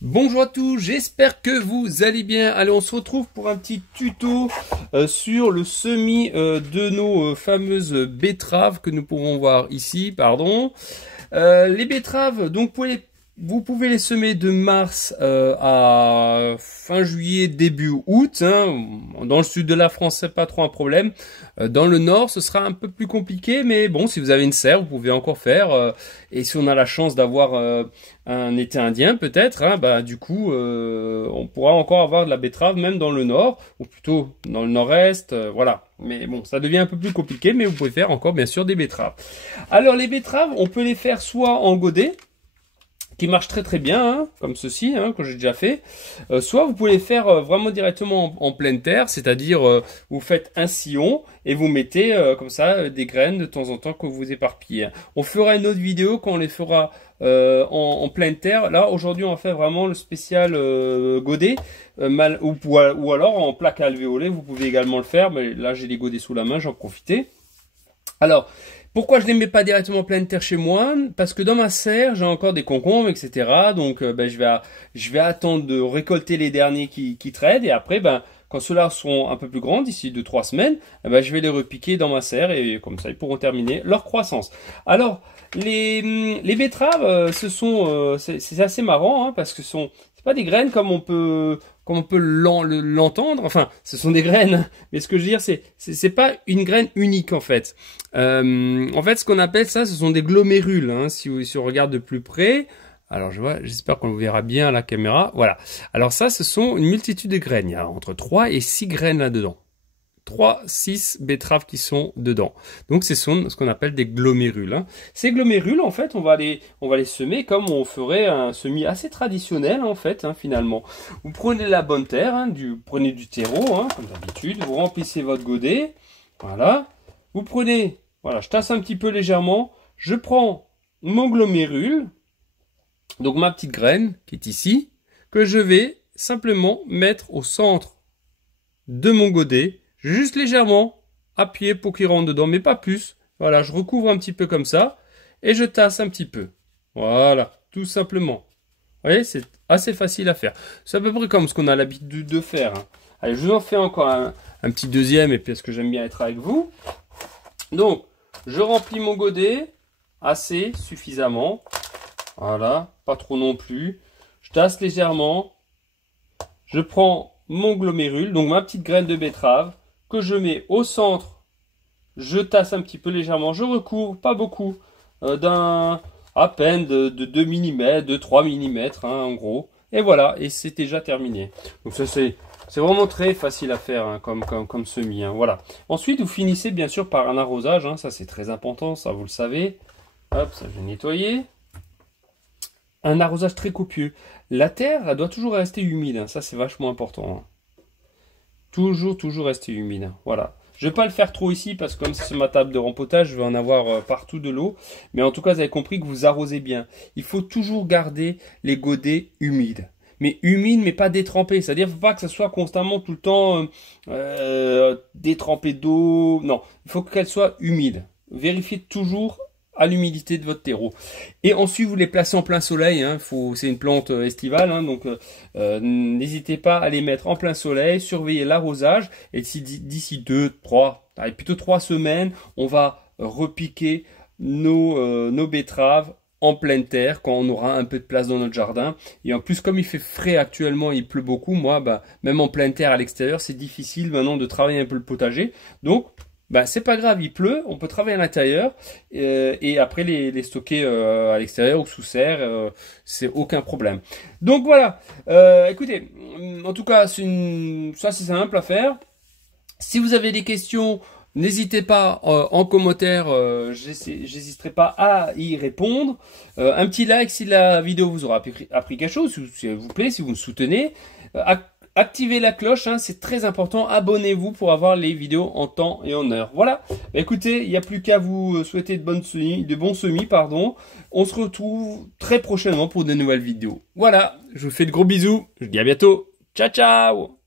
Bonjour à tous, j'espère que vous allez bien. Allez, on se retrouve pour un petit tuto sur le semis de nos fameuses betteraves que nous pouvons voir ici, pardon. Les betteraves, donc vous pouvez les semer de mars à fin juillet, début août. Hein. Dans le sud de la France, c'est pas trop un problème. Dans le nord, ce sera un peu plus compliqué, mais bon, si vous avez une serre, vous pouvez encore faire. Et si on a la chance d'avoir un été indien, peut-être, hein, bah du coup, on pourra encore avoir de la betterave même dans le nord, ou plutôt dans le nord-est, voilà. Mais bon, ça devient un peu plus compliqué, mais vous pouvez faire encore bien sûr des betteraves. Alors les betteraves, on peut les faire soit en godet, qui marche très très bien, hein, comme ceci, hein, que j'ai déjà fait. Soit vous pouvez les faire vraiment directement en pleine terre, c'est-à-dire vous faites un sillon et vous mettez comme ça des graines de temps en temps que vous éparpillez. On fera une autre vidéo quand on les fera en pleine terre. Là aujourd'hui on va faire vraiment le spécial godet, ou alors en plaque alvéolée, vous pouvez également le faire, mais là j'ai les godets sous la main, j'en profite. Alors, pourquoi je ne les mets pas directement en pleine terre chez moi? Parce que dans ma serre, j'ai encore des concombres, etc. Donc, je vais attendre de récolter les derniers qui traînent. Et après, quand ceux-là seront un peu plus grands, d'ici 2-3 semaines, je vais les repiquer dans ma serre. Et comme ça, ils pourront terminer leur croissance. Alors, les betteraves, c'est assez marrant, hein, parce que c'est pas des graines comme on peut l'entendre. Enfin, ce sont des graines, mais ce que je veux dire, c'est pas une graine unique en fait. En fait, ce qu'on appelle ça, ce sont des glomérules. Hein, si on regarde de plus près. Alors, j'espère qu'on le verra bien à la caméra. Voilà. Alors ça, ce sont une multitude de graines. Il y a entre 3 et 6 graines là-dedans. 3, 6 betteraves qui sont dedans. Donc, ce sont ce qu'on appelle des glomérules. Hein. Ces glomérules, en fait, on va les semer comme on ferait un semis assez traditionnel, en fait, hein, finalement. Vous prenez la bonne terre, hein, prenez du terreau, hein, comme d'habitude. Vous remplissez votre godet. Voilà. Vous prenez, voilà, je tasse un petit peu légèrement. Je prends mon glomérule, donc ma petite graine qui est ici, que je vais simplement mettre au centre de mon godet. Juste légèrement appuyer pour qu'il rentre dedans, mais pas plus. Voilà, je recouvre un petit peu comme ça et je tasse un petit peu. Voilà, tout simplement. Vous voyez, c'est assez facile à faire. C'est à peu près comme ce qu'on a l'habitude de faire. Hein. Allez, je vous en fais encore un petit deuxième, et puis parce que j'aime bien être avec vous. Donc, je remplis mon godet assez suffisamment. Voilà, pas trop non plus. Je tasse légèrement. Je prends mon glomérule, donc ma petite graine de betterave, que je mets au centre, je tasse un petit peu légèrement, je recouvre, pas beaucoup, à peine de 2 mm, de 3 mm, hein, en gros. Et voilà, et c'est déjà terminé. Donc ça c'est vraiment très facile à faire, hein, comme semis. Hein, voilà. Ensuite, vous finissez bien sûr par un arrosage, hein, ça c'est très important, ça vous le savez. Hop, ça je vais nettoyer. Un arrosage très copieux. La terre, elle doit toujours rester humide, hein, ça c'est vachement important. Hein. Toujours rester humide. Voilà. Je ne vais pas le faire trop ici parce que comme c'est ma table de rempotage, je vais en avoir partout de l'eau. Mais en tout cas, vous avez compris que vous arrosez bien. Il faut toujours garder les godets humides. Mais humides, mais pas détrempés. C'est-à-dire, il ne faut pas que ça soit constamment tout le temps détrempé d'eau. Non, il faut qu'elle soit humide. Vérifiez toujours à l'humidité de votre terreau. Et ensuite, vous les placez en plein soleil. Hein. C'est une plante estivale, hein, donc n'hésitez pas à les mettre en plein soleil, surveiller l'arrosage. Et d'ici 3 semaines, on va repiquer nos betteraves en pleine terre quand on aura un peu de place dans notre jardin. Et en plus, comme il fait frais actuellement, il pleut beaucoup, moi, même en pleine terre à l'extérieur, c'est difficile maintenant de travailler un peu le potager. Donc, c'est pas grave, il pleut, on peut travailler à l'intérieur et après les stocker à l'extérieur ou sous serre, c'est aucun problème. Donc voilà, écoutez, en tout cas, ça c'est simple à faire. Si vous avez des questions, n'hésitez pas en commentaire, j'hésiterai pas à y répondre. Un petit like si la vidéo vous aura appris quelque chose, s'il vous plaît, si vous me soutenez. Activez la cloche, hein, c'est très important. Abonnez-vous pour avoir les vidéos en temps et en heure. Voilà. Écoutez, il n'y a plus qu'à vous souhaiter de bons semis, pardon. On se retrouve très prochainement pour de nouvelles vidéos. Voilà. Je vous fais de gros bisous. Je vous dis à bientôt. Ciao, ciao.